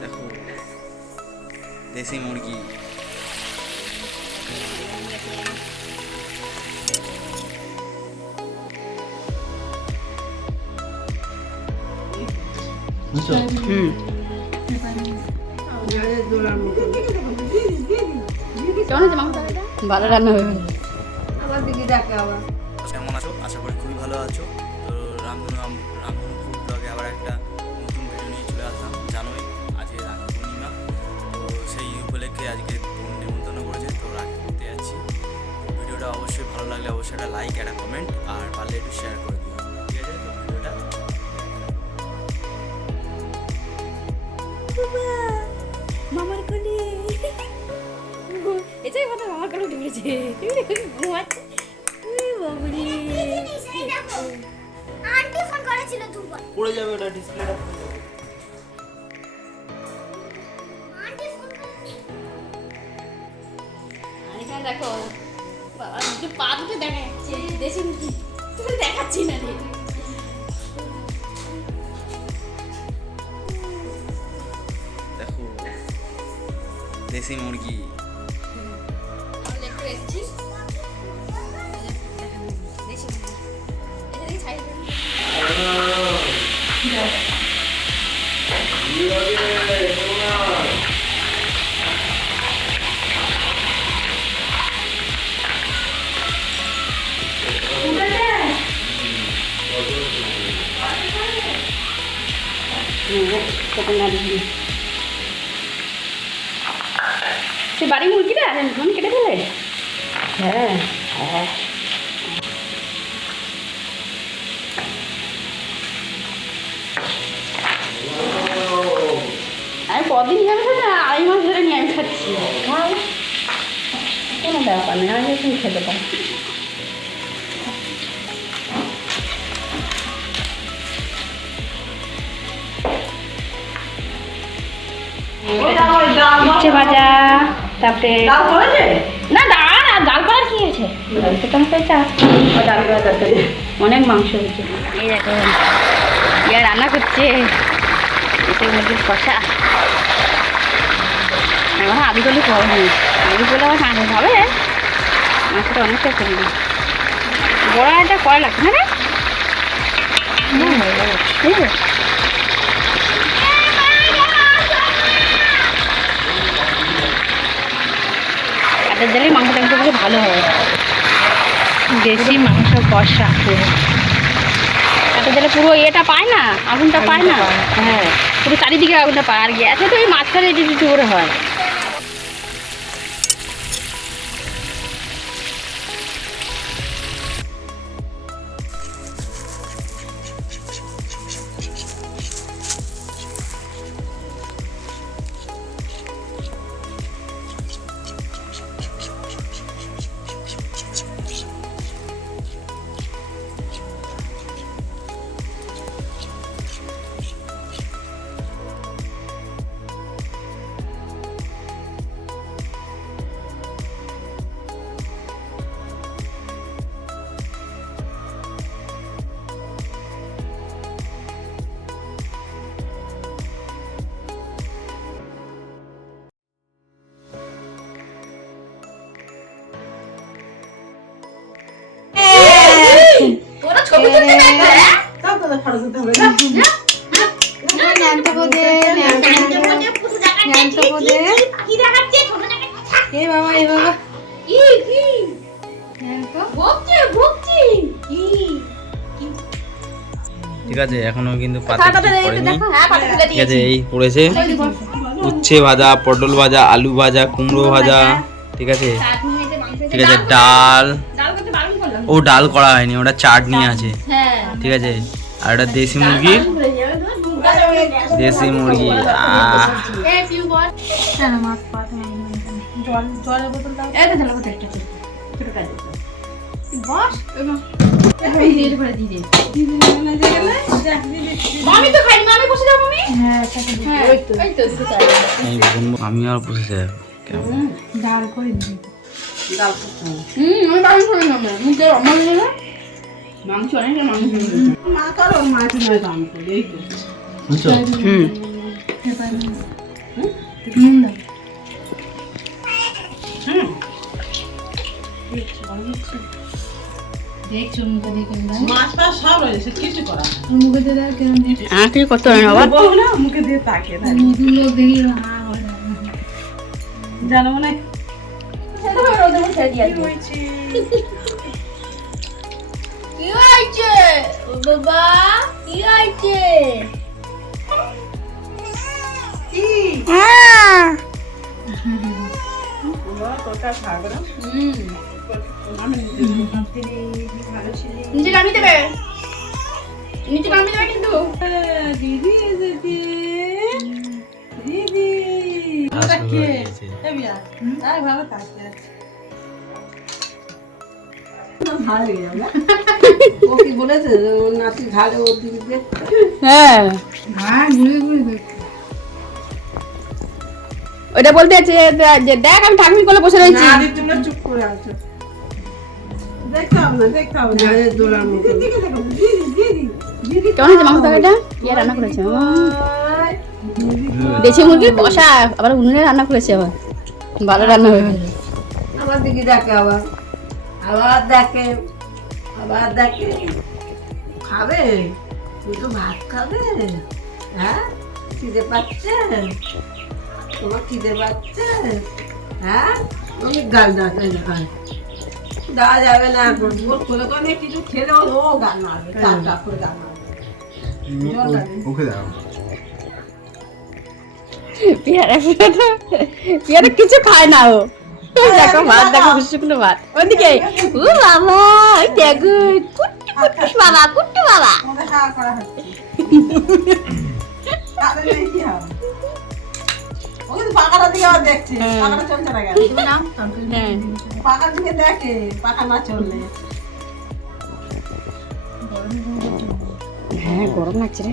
দেখো দেশি মুরগি। বুঝছ হুম। কেমন আছে মাংস ভালো রান্না হয়ে কেমন আছো? আশা করি ভালো আছো? তো রামধনু রামধনু ফুড ব্লগে আবার একটা নতুন ভিডিও নিয়ে চলে আসলাম, জানোই আজকে রাখি পূর্ণিমা। তো সেই উপলক্ষে আজকে নিমন্ত্রণ করেছে, তো রাখি করতে যাচ্ছি। ভিডিওটা অবশ্যই ভালো লাগলে অবশ্যই একটা লাইক একটা কমেন্ট আর পারলে একটু শেয়ার করে দিও। ঠিক আছে? তো ভিডিওটা মামার এটাই কথা মামার কোলে ঢুকেছে ঘুমাচ্ছে। পড়ে যাবে ওটা ডিসপ্লেটা। এখানে দেখো। বাবা দুটো পা দুটো দেখা যাচ্ছে দেশি তুমি দেখাচ্ছি না রে। দেখো দেশি মুরগি। সে বাড়ি মুরগিটা? এখন কেটে ফেলে হ্যাঁ হ্যাঁ। কদিন খাচ্ছি না আড়াই মাস ধরে নিরামিষ খাচ্ছি। হ্যাঁ কোনো ব্যাপার নেই আমি এখন খেতে পারি উচ্ছে ভাজা তারপরে না ডাল আর ডাল করার কি হয়েছে ডাল অনেক মাংস হয়েছে। এই দেখো ইয়া রান্না করছে। এসে মুরগির কষা। আমার আদি করলে নেই আদি করলে আমার মাংস হবে। মাংসটা অনেকটা করবি বড় একটা করা লাগছে না ঠিক আছে মাংস ভালো হয়। দেশি মাংস কষা। পুরো কাঠের জালে পুরো এটা পায় না আগুনটা পায় না। হ্যাঁ। পুরো চারিদিকে আগুনটা পাহাড় গিয়ে। আছে তো এই মাঝখানে একটু করে হয়। ঠিক আছে এখনও কিন্তু হ্যাঁ ঠিক আছে এই পড়েছে। উচ্ছে ভাজা পটল ভাজা আলু ভাজা কুমড়ো ভাজা ঠিক আছে। ঠিক আছে ডাল ও ডাল করা হয়নি ওটা চাটনি আছে। হ্যাঁ। ঠিক আছে। আর এটা দেশি মুরগি দেশি মুরগি বসে হ্যাঁ আমি আর বসে যাই। হুম আমি বারণ করে নেব মুখে অমল নেবে মাংস অনেকটা মাংস মা করো মাছ নয় দাম করি এই তো। বুঝছ হুম। হুম। দেখছ মুখে দেখে মাছ সব রয়েছে কিছু করা মুখে দিয়ে দেখ কেমন হ্যাঁ হয়েছে? ও বাবা কি হয়েছে? কি? হ্যাঁ। নিচে নামিয়ে দেবে নিচে নামিয়ে দেবে কিন্তু? দিদি এসেছে। দিদি। ওটা কে? এ দেখ। ওটা বলতে আছে যে দেখ আমি ঠাকুমি করে বসে রয়েছি। তোমরা চুপ করে আছো। দেখো কেমন হয়েছে মাংস তরকারিটা? রান্না করেছে? দেশি মুরগির কষা আবার উনুনে রান্না করেছে আবার। ভালো রান্না হয়ে গেছে আবার দিদি ডাকে আবার। আবার ডাকে আবার ডাকে খাবে? তুই তো ভাত খাবে? হ্যাঁ? খিদে পাচ্ছে? তোমার খিদে পাচ্ছে? হ্যাঁ? তুমি গাল ডাকে খায় দেওয়া যাবে না এখন। ওর করে করে কিছু খেলেও ও গান মারবে চার করে গান ওকে দাও। পেয়ারা। পেয়ারা কিছু খায় না ও। দেখো ভাত দেখো শুকনো ভাত। ওদিকে ও বাবা ওই দেখো কুট্টি কুট্টি বাবা কুট্টি বাবা হ্যাঁ। হ্যাঁ হ্যাঁ গরম লাগছে রে।